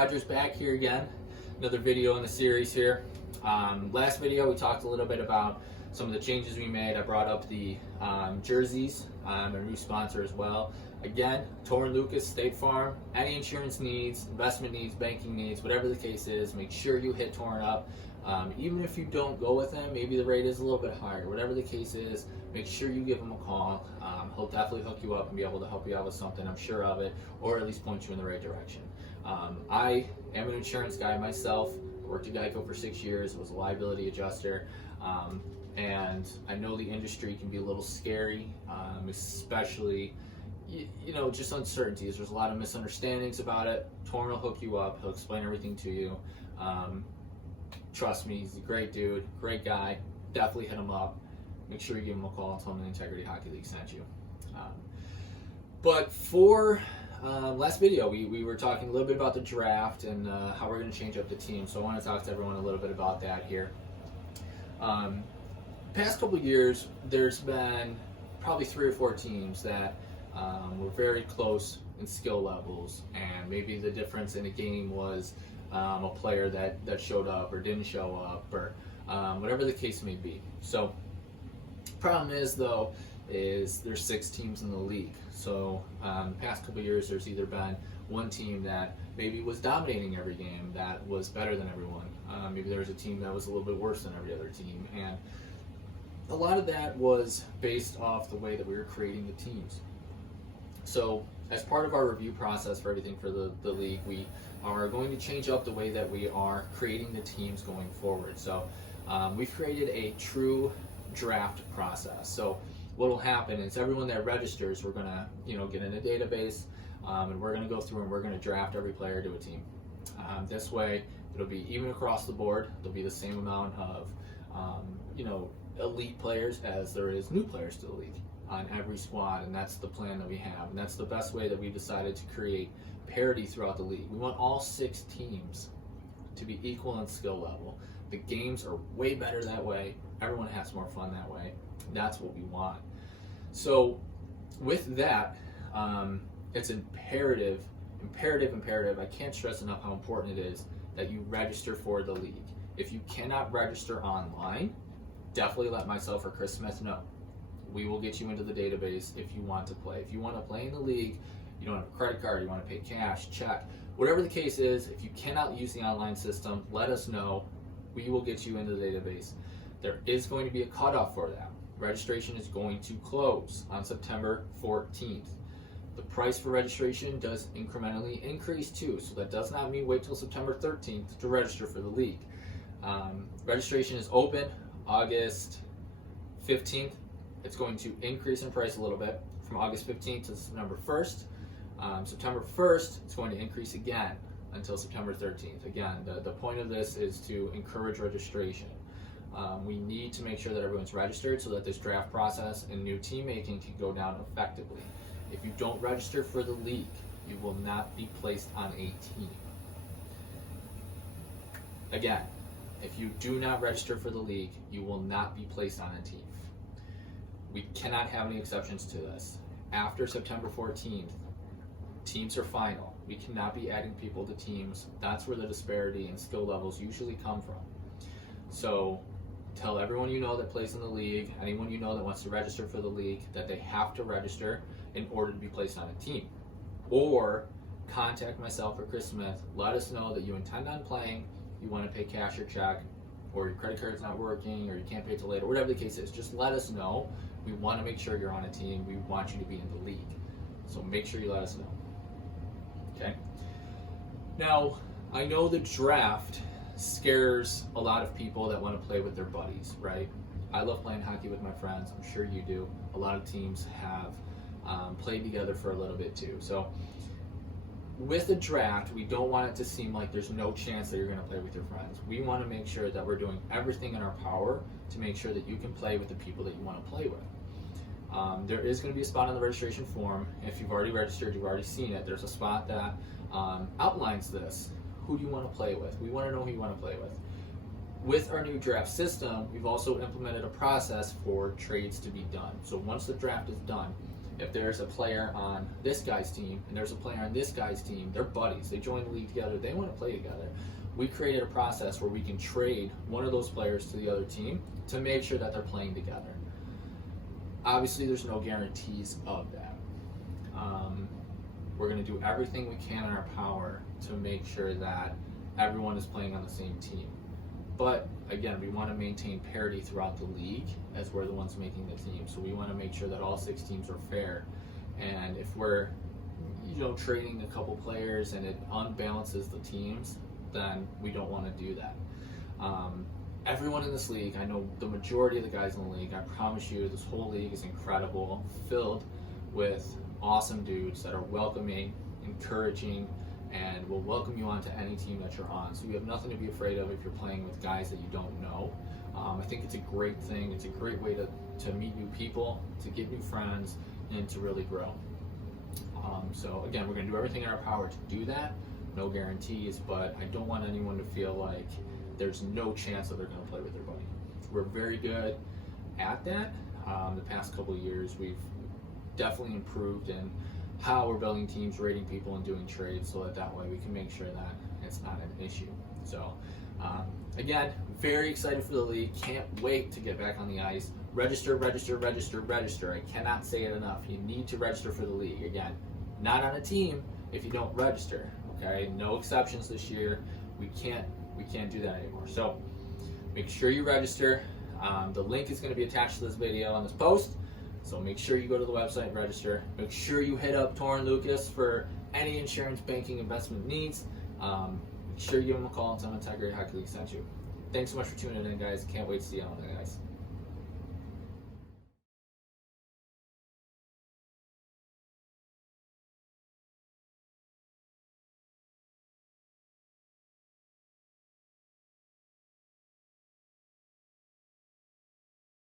Rogers back here again. Another video in the series here. Last video we talked a little bit about some of the changes we made. I brought up the jerseys, a new sponsor as well. Again, Torrin Lucas, State Farm, any insurance needs, investment needs, banking needs, whatever the case is, make sure you hit Torrin up. Even if you don't go with him, maybe the rate is a little bit higher, whatever the case is, make sure you give him a call. He'll definitely hook you up and be able to help you out with something, I'm sure of it, or at least point you in the right direction. I am an insurance guy myself. I worked at Geico for 6 years, was a liability adjuster, and I know the industry can be a little scary, especially you know, just uncertainties. There's a lot of misunderstandings about it. Torrin will hook you up. He'll explain everything to you. Trust me, he's a great dude, great guy. Definitely hit him up. Make sure you give him a call and tell him the Integrity Hockey League sent you. But for last video, we were talking a little bit about the draft and how we're going to change up the team. So I want to talk to everyone a little bit about that here. Past couple years, there's been probably 3 or 4 teams that were very close in skill levels, and maybe the difference in a game was a player that showed up or didn't show up, or whatever the case may be. So problem is, though, is there's 6 teams in the league. So the past couple years, there's either been one team that maybe was dominating every game, that was better than everyone. Maybe there was a team that was a little bit worse than every other team, and a lot of that was based off the way that we were creating the teams. So as part of our review process for everything for the league, we are going to change up the way that we are creating the teams going forward. So we've created a true draft process. So what will happen is everyone that registers, we're going to get in a database, and we're going to go through and we're going to draft every player to a team. This way it'll be even across the board. There'll be the same amount of elite players as there is new players to the league on every squad, and that's the plan that we have, and that's the best way that we decided to create parity throughout the league. We want all 6 teams to be equal in skill level. The games are way better that way. Everyone has more fun that way. That's what we want. So with that, it's imperative. I can't stress enough how important it is that you register for the league. If you cannot register online, definitely let myself or Chris Smith know. We will get you into the database if you want to play. If you want to play in the league, you don't have a credit card, you want to pay cash, check, whatever the case is, if you cannot use the online system, let us know. We will get you into the database. There is going to be a cutoff for that. Registration is going to close on September 14th. The price for registration does incrementally increase too, so that does not mean wait till September 13th to register for the league. Registration is open August 15th. It's going to increase in price a little bit from August 15th to September 1st. September 1st, it's going to increase again until September 13th. Again, the point of this is to encourage registration. We need to make sure that everyone's registered so that this draft process and new team making can go down effectively. If you don't register for the league, you will not be placed on a team. Again, if you do not register for the league, you will not be placed on a team. We cannot have any exceptions to this. After September 14th, teams are final. We cannot be adding people to teams. That's where the disparity in skill levels usually come from. So tell everyone you know that plays in the league, anyone you know that wants to register for the league, that they have to register in order to be placed on a team. Or contact myself or Chris Smith. Let us know that you intend on playing, you want to pay cash or check, or your credit card's not working, or you can't pay till later, whatever the case is. Just let us know. We want to make sure you're on a team. We want you to be in the league. So make sure you let us know. Okay? Now, I know the draft scares a lot of people that want to play with their buddies, right? I love playing hockey with my friends. I'm sure you do. A lot of teams have played together for a little bit too. So with the draft, we don't want it to seem like there's no chance that you're going to play with your friends. We want to make sure that we're doing everything in our power to make sure that you can play with the people that you want to play with. There is going to be a spot on the registration form. If you've already registered, you've already seen it. There's a spot that outlines this. Who do you want to play with? We want to know who you want to play with. With our new draft system, we've also implemented a process for trades to be done. So once the draft is done, if there's a player on this guy's team and there's a player on this guy's team, they're buddies, they join the league together, they want to play together. We created a process where we can trade one of those players to the other team to make sure that they're playing together. Obviously, there's no guarantees of that. We're going to do everything we can in our power to make sure that everyone is playing on the same team. But again, we want to maintain parity throughout the league as we're the ones making the team. So we want to make sure that all 6 teams are fair. And if we're, trading a couple players and it unbalances the teams, then we don't want to do that. Everyone in this league, I know the majority of the guys in the league, I promise you, this whole league is incredible, filled with awesome dudes that are welcoming, encouraging, and will welcome you onto any team that you're on. So you have nothing to be afraid of if you're playing with guys that you don't know. I think it's a great thing. It's a great way to meet new people, to get new friends, and to really grow. So again, we're going to do everything in our power to do that. No guarantees, but I don't want anyone to feel like there's no chance that they're going to play with their buddy. We're very good at that. The past couple of years, we've definitely improved in how we're building teams, rating people, and doing trades, so that way we can make sure that it's not an issue. So again, very excited for the league. Can't wait to get back on the ice. Register, register, register, register. I cannot say it enough. You need to register for the league. Again, not on a team if you don't register. Okay, no exceptions this year. We can't do that anymore. So make sure you register. The link is going to be attached to this video on this post. So make sure you go to the website and register. Make sure you hit up Torrin Lucas for any insurance, banking, investment needs. Make sure you give him a call and tell him Integrity Hockey League sent you. Thanks so much for tuning in, guys. Can't wait to see you on there, guys.